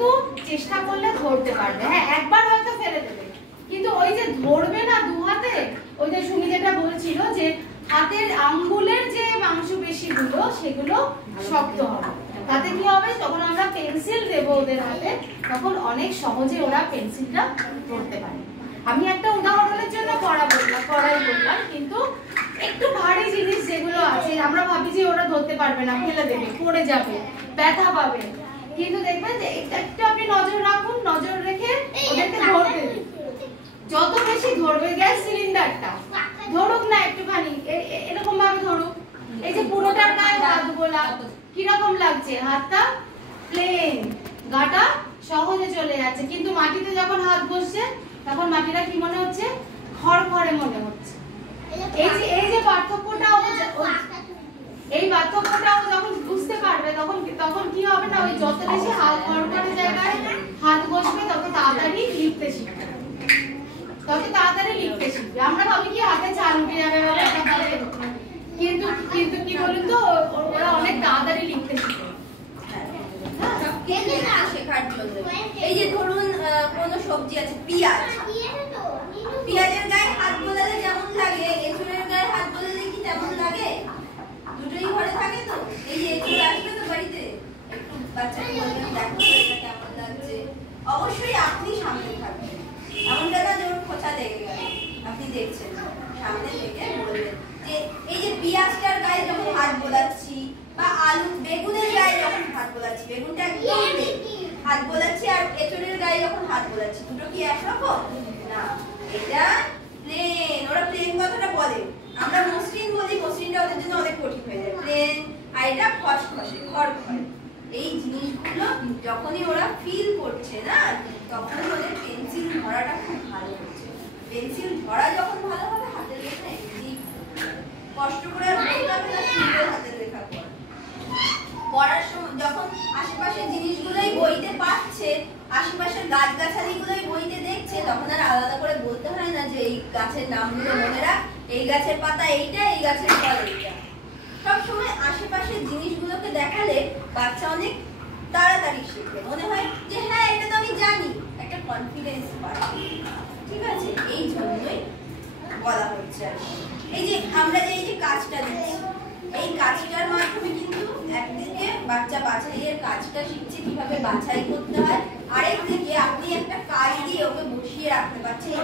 কিন্তু চেষ্টা করলে ধরতে পারবে। হ্যাঁ, একবার হয়তো ফেলে দেবে, কিন্তু ওই যে ধরবে না দু হাতে, ওই যে সুমি যেটা বলছিল যে হাতের আঙ্গুলের যে মাংসপেশিগুলো সেগুলো শক্ত হবে। তাতে কি হবে, যখন আমরা পেন্সিল দেব ওদের হাতে তখন অনেক সহজে ওরা পেন্সিলটা ধরতে পারে। আমি একটা উদাহরণের জন্য কড়াই বললাম, কিন্তু একটু ভারী জিনিস যেগুলো আছে আমরা ভাবি যে ওরা ধরতে পারবে না, ফেলে দেবে, পড়ে যাবে, ব্যথা পাবে, কিন্তু দেখবেন যে একটু আপনি নজর রাখুন, নজর রেখে ওদেরকে ধরতে দিন। যত বেশি ধরবে, গ্যাস সিলিন্ডারটা ধরুক না একটুখানি, এরকম ভাবে ধরুক। এই যে পুরোটার গায়ে হাত গোলা, কিরকম লাগছে, হাতটা প্লেন, গাটা সহজে চলে যাচ্ছে, কিন্তু মাটিতে যখন হাত বসছে তখন মাটিটা কি মনে হচ্ছে, খড়খড়ে মনে হচ্ছে। এই যে পার্থক্যটাও যখন বুঝতে পারবে তখন কি হবে না, ওই যত বেশি হাত খড়খড়ে জায়গায় হাত বসবে তত তাড়াতাড়ি লিখতে শিখবে, আমরা ভাবি কি হাতে চাল উঠে যাবে, কিন্তু কি বলুন তো, ওরা অনেক তাড়াতাড়ি লিখতে শিখবে। শেখার জন্য এই যে ধরুন কোন সবজি আছে, পেঁয়াজ, পেঁয়াজের গায়ে হাত বোলালে যেমন লাগে, এঁচড়ের গায়ে হাত বোলালে কি তেমন লাগে? দুটোই ঘরে থাকে তো। এই যে এঁচড় আসবে তো বাড়িতে, একটু বাচ্চাকে বলবেন দেখো এটা কেমন লাগছে, অবশ্যই আপনি সামনে থাকবেন, এমনটা না যে ওর খোঁচা লেগে গেল, আপনি দেখছেন, সামনে থেকে বলবেন যে এই যে পেঁয়াজটার গায়ে যখন হাত বোলাচ্ছি, বা আলু বেগুনের গায়ে যখন হাত বোলাচ্ছি, বেগুনটা একদম হাত বোলাচ্ছি, আর এঁচড়ের গায়ে যখন হাত বোলাচ্ছি, দুটো কি একরকম না? এটা প্লেন, ওরা প্লেন কথাটা বলে, আমরা মসৃণ বলি, মসৃণটা ওদের জন্য অনেক কঠিন হয়ে যায়, প্লেন, আর এটা খসখসে, খড়খড়ে। এই জিনিসগুলো যখনই ওরা ফিল করছে না, তখন ওদের পেন্সিল ধরাটা খুব ভালো হচ্ছে। পেন্সিল ধরা যখন ভালো হবে, হাতের লেখা এমনি কষ্ট করে আর বলতে হবে না, সুন্দর হাতের লেখা পড়ার সময় যখন আশেপাশের জিনিসগুলোই বইতে পাচ্ছে, আশেপাশের গাছগাছালিগুলোই বইতে দেখছে, তখন আর আলাদা করে বলতে হয় না যে এই গাছের নামগুলো মনে রাখ, এই গাছের পাতা এইটা, এই গাছের ফল এইটা। সবসময় আশেপাশের জিনিসগুলোকে দেখালে বাচ্চা অনেক তাড়াতাড়ি শিখবে, মনে হয় যে হ্যাঁ এটা তো আমি জানি, একটা কনফিডেন্স পায়। ঠিক আছে, এই জন্যই বলা হচ্ছে। এই যে আমরা এই যে কাজটা দিচ্ছি, এই কাজটার মাধ্যমে কিন্তু একদিকে বাচ্চা বাছাইয়ের কাজটা শিখছে, কিভাবে বাছাই করতে হয়, আরেকদিকে আপনি একটা কাজ দিয়ে ওকে বসিয়ে রাখতে পারছেন।